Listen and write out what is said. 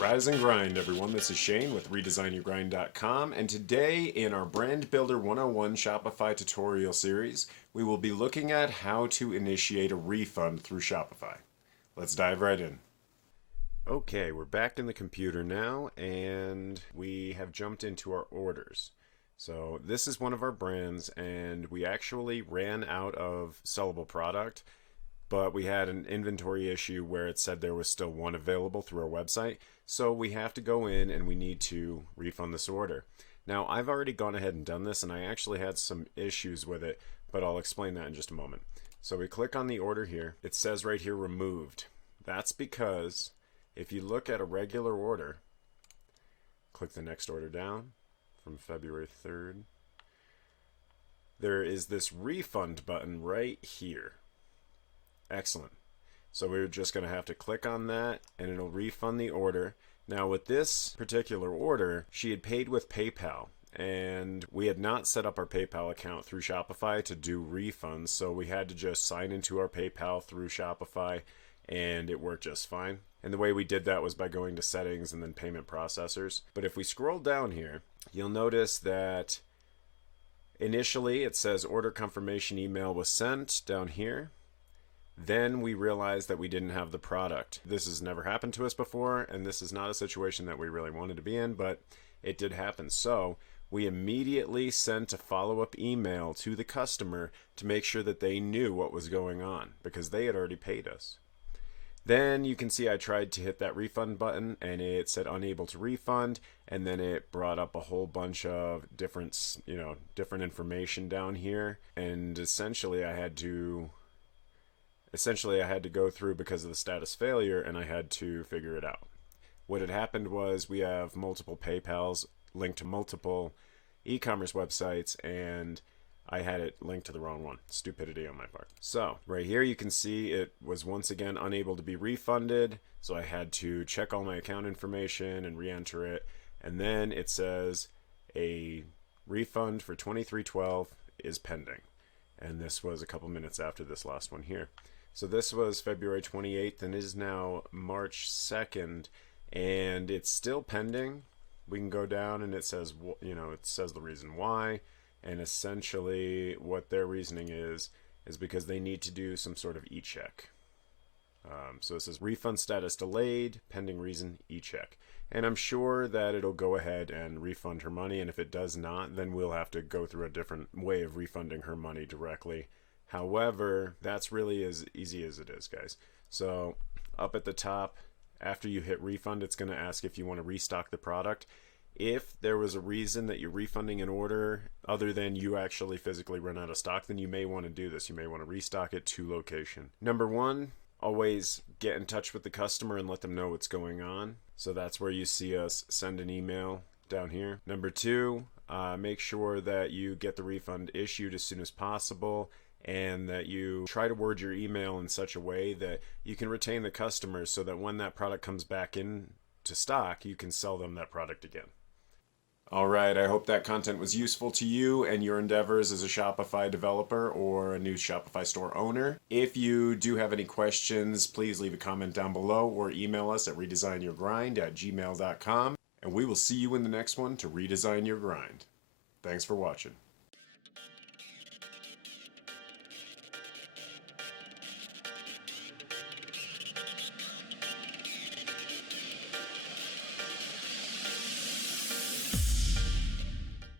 Rise and grind, everyone. This is Shane with ReDesignYourGrind.com, and today in our Brand Builder 101 Shopify tutorial series, we will be looking at how to initiate a refund through Shopify. Let's dive right in. Okay, we're back in the computer now, and we have jumped into our orders. So this is one of our brands, and we actually ran out of sellable product, but we had an inventory issue where it said there was still one available through our website. So we have to go in and we need to refund this order. Now, I've already gone ahead and done this, and I actually had some issues with it, but I'll explain that in just a moment. So we click on the order here. It says right here, removed. That's because if you look at a regular order, click the next order down from February 3rd, there is this refund button right here. Excellent. So we're just going to have to click on that and it'll refund the order. Now with this particular order, she had paid with PayPal and we had not set up our PayPal account through Shopify to do refunds, so we had to just sign into our PayPal through Shopify and it worked just fine. And the way we did that was by going to settings and then payment processors. But if we scroll down here, you'll notice that initially it says order confirmation email was sent down here. Then we realized that we didn't have the product. This has never happened to us before, and this is not a situation that we really wanted to be in, but it did happen. So we immediately sent a follow-up email to the customer to make sure that they knew what was going on because they had already paid us. Then you can see I tried to hit that refund button and it said unable to refund, and then it brought up a whole bunch of different information down here, and essentially I had to go through because of the status failure, and I had to figure it out. What had happened was we have multiple PayPals linked to multiple e-commerce websites, and I had it linked to the wrong one. Stupidity on my part. So right here you can see it was once again unable to be refunded, so I had to check all my account information and re-enter it, and then it says a refund for $23.12 is pending, and this was a couple minutes after this last one here. So this was February 28th and is now March 2nd, and it's still pending. We can go down and it says, it says the reason why, and essentially what their reasoning is because they need to do some sort of e-check. So it says refund status delayed, pending reason, e-check. And I'm sure that it'll go ahead and refund her money, and if it does not, then we'll have to go through a different way of refunding her money directly. However, that's really as easy as it is, guys. So up at the top, after you hit refund, it's going to ask if you want to restock the product. If there was a reason that you're refunding an order other than you actually physically run out of stock, then you may want to do this. You may want to restock it to location. Number one, always get in touch with the customer and let them know what's going on. So that's where you see us send an email down here. Number two, make sure that you get the refund issued as soon as possible, and that you try to word your email in such a way that you can retain the customers so that when that product comes back in to stock, you can sell them that product again. All right, I hope that content was useful to you and your endeavors as a Shopify developer or a new Shopify store owner. If you do have any questions, please leave a comment down below or email us at redesignyourgrind@gmail.com, and we will see you in the next one to redesign your grind. Thanks for watching.